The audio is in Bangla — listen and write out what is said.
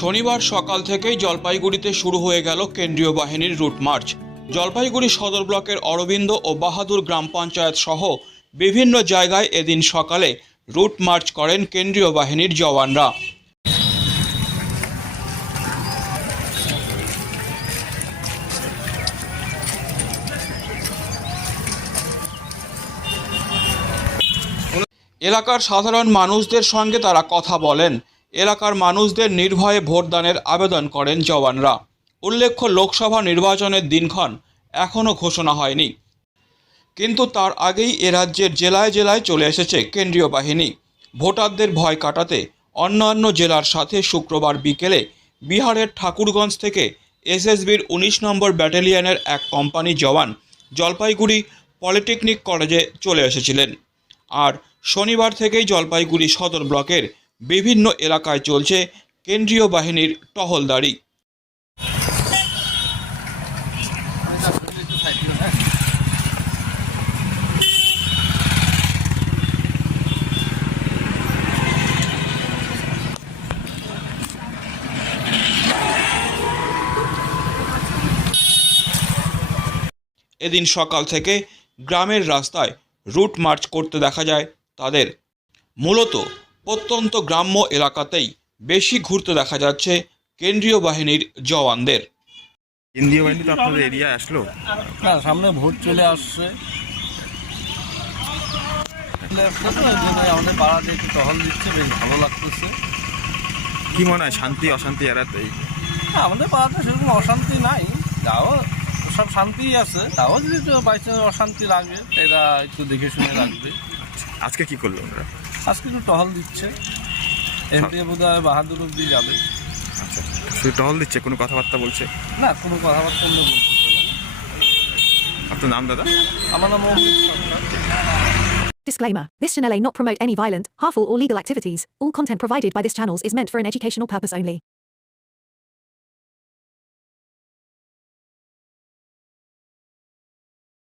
শনিবার সকাল থেকেই জলপাইগুড়িতে শুরু হয়ে গেল কেন্দ্রীয় বাহিনীর রুট মার্চ। জলপাইগুড়ি সদর ব্লকের অরবিন্দ ও বাহাদুর গ্রাম পঞ্চায়েত সহ বিভিন্ন জায়গায় এদিন সকালে রুট মার্চ করেন কেন্দ্রীয় বাহিনীর জওয়ানরা। এলাকার সাধারণ মানুষদের সঙ্গে তারা কথা বলেন। এলাকার মানুষদের নির্ভয়ে ভোটদানের আবেদন করেন জওয়ানরা। উল্লেখ্য, লোকসভা নির্বাচনের দিনক্ষণ এখনও ঘোষণা হয়নি। কিন্তু তার আগেই এ রাজ্যের জেলায় জেলায় চলে এসেছে কেন্দ্রীয় বাহিনী। ভোটারদের ভয় কাটাতে অন্যান্য জেলার সাথে শুক্রবার বিকেলে বিহারের ঠাকুরগঞ্জ থেকে এসএসবির উনিশ নম্বর ব্যাটালিয়নের এক কোম্পানি জওয়ান জলপাইগুড়ি পলিটেকনিক কলেজে চলে এসেছিলেন। আর শনিবার থেকেই জলপাইগুড়ি সদর ব্লকের বিভিন্ন এলাকায় চলছে কেন্দ্রীয় বাহিনীর টহলদারি। এদিন সকাল থেকে গ্রামের রাস্তায় রুট মার্চ করতে দেখা যায় তাদের। মূলত প্রত্যন্ত গ্রাম্য এলাকাতেই বেশি ঘুরতে দেখা যাচ্ছে কেন্দ্রীয় বাহিনীর জওয়ানদের। কেন্দ্রীয় বাহিনী তো আপনাদের এরিয়ায় আসলো? না সামনে ভোট চলে আসছে। আমাদের পাড়াতে একটু টহল দিচ্ছে বেশ ভালো লাগতেছে। কি মনে হয় শান্তি অশান্তি এড়াতে এই? আমাদের পাড়াতে সেরকম অশান্তি নাই। তাও সব শান্তিই আছে। তাও যদি বাইচান্স অশান্তি লাগে এরা একটু দেখে শুনে রাখবে। আজকে কি করল আমরা আজকে একটু টহল দিচ্ছে এমপি বোধ হয় বাহাদুর অব্দি যাবে আচ্ছা শুধু টহল দিচ্ছে কোনো কথাবার্তা বলছে না কোনো কথাবার্তা অন্য বলতেছে না আপনার নাম দাদা আমার নাম অমৃত সরকার Disclaimer This channel may not promote any violent, harmful, or legal activities. All content provided by this channel is meant for an educational purpose only.